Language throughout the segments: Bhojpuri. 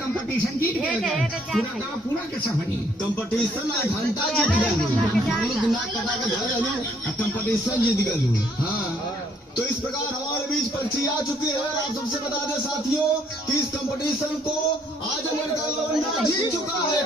कंपटीशन जीत गए पूरा गांव पूरा के सफनी कंपटीशन घंटा जीत गए कंपटीशन जीत गए। हाँ, तो इस प्रकार हमारे बीच पर्ची आ चुकी है। आप सबसे बता दें साथियों कि इस कंपटीशन को आजमगढ़ का लौंडा जीत चुका है।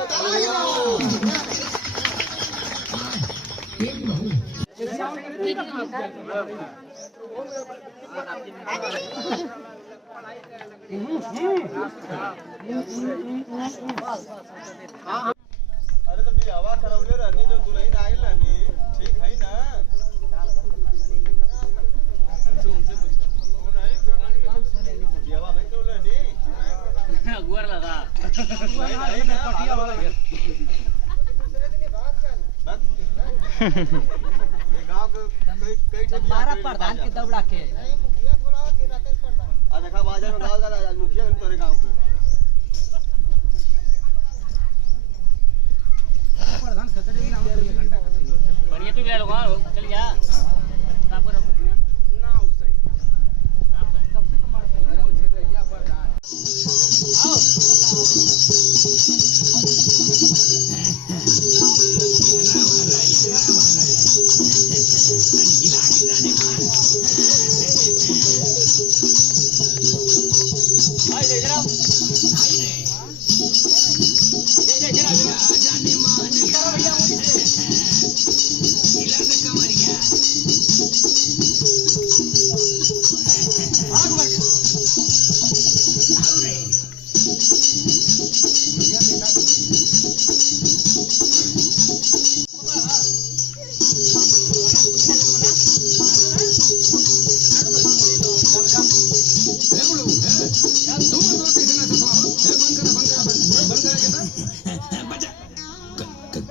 अरे तो बियावा ठरवले रहनी जो दुल्हन आई रहनी ठीक है ना। बियावा भाई तो रहनी गुआर लगा नहीं ना पटिया वाला ये गांव के कई हमारा प्रधान के दौड़ा के आ देखा बाजार में गांव का मुखिया तोरे गांव के प्रधान खतरे में ना हो घंटा बढ़िया तो ले लो चल जा का पर ना हो सही सबसे तो मार सही है प्रधान आओ हाय दे जरा हाय रे ये जरा जाने मान का भैया हिला दे कमरिया भाग मत आओ रे मुझे देखा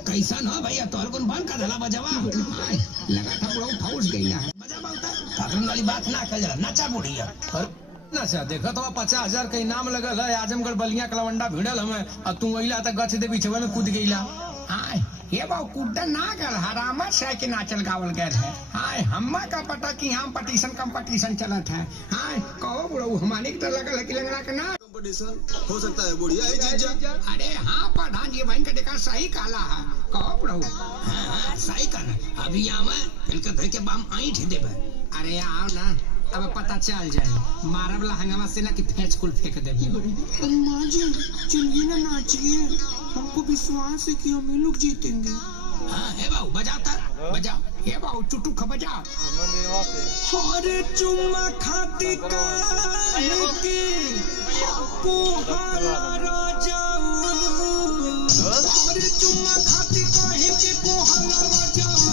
कैसा ना भैया तोहर कौन बंद का धला बजावा लगा था पूरा फौज गई ना बजा बाउता कागरन वाली बात ना कर जरा नाचा बुढ़िया अच्छा देखो तो 50,000 का इनाम लगल है। आजमगढ़ बलिया कलवंडा भिड़ल हमें अब तू अइला तक गछ दे बिछवा में कूद गईला। हाय ये बाऊ कुड्डा ना गल हरामा से के नाचल गावल गए है। हाय हम्मा का पता कि हम कंपटीशन चलत है। हाय कहो बुढ़ऊ हमारे की तो लगल है कि लंगड़ा का ना कंपटीशन हो सकता है बुढ़िया ही जीत जा। अरे हाँ प्रधान जी बहन का देखा सही काला है। कहो बुढ़ऊ हाँ सही कहना अभी आवे फिर के बाम ऐठ देबे। अरे आओ ना अब पता चल जाए मारब लहंगा से ना कि फेंच कुल फेंक देबे। अरे माँ जी चलिए ना नाचिए हमको विश्वास है कि हम ही लोग जीतेंगे। हाँ हे बाऊ बजाता बजाओ हे बाऊ चुटुक बजाओ। अरे चुम्मा खाती का के कोहरा राजाऊ अरे चुम्मा खाती काहे के कोहरा राजाऊ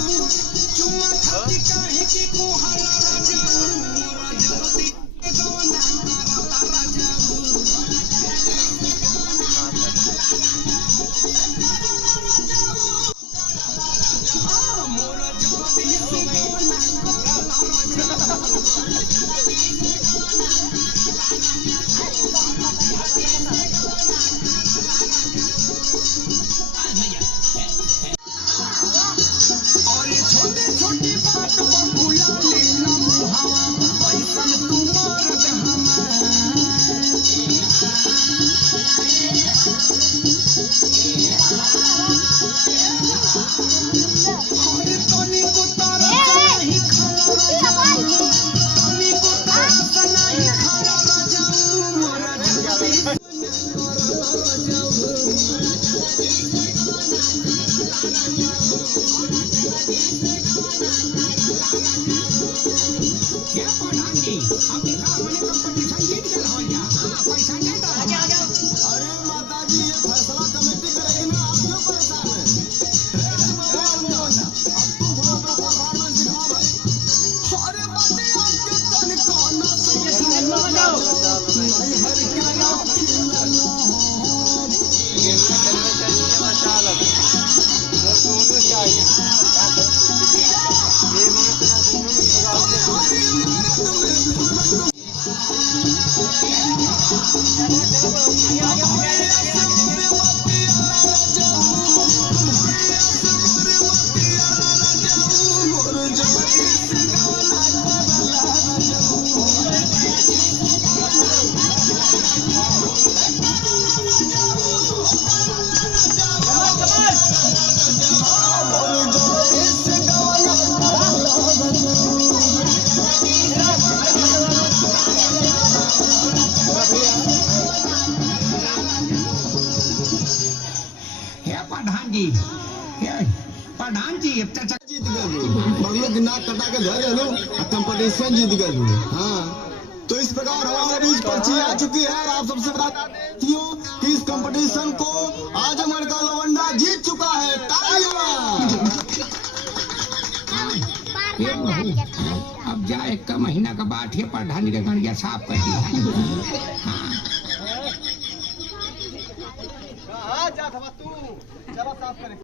चुम्मा खाती काहे के कोहरा राजाऊ राजावती गाना करला राजाऊ मोरा ज्योति से गाना और ये छोटी छोटी बात पर भुला ले क्या प्रधान जी अब देखा हमने कंपटीशन जीत गए हो जा हाँ पैसा दे दो अरे माता जी ये फैसला कमेटी करेगी ना, आप क्यों परेशान हैं? अब तुम थोड़ा अपना परफॉर्मेंस दिखाओ भाई। सारे बातें आपके तन को ना प्रधान जी अब तक जीत गए बगलों की नाक कटा के धर लो, कंपटीशन जीत गए। हाँ तो इस प्रकार हमारे बीच पर्ची आ चुकी है और आप सबसे बताती हूँ कि इस कंपटीशन को आजमगढ़ का लवंडा जीत चुका है। तालियां। अब जा एक का महीना का बाद ही प्रधान जी का गणिया साफ कर दिया हाँ जा तू चलो साफ करें।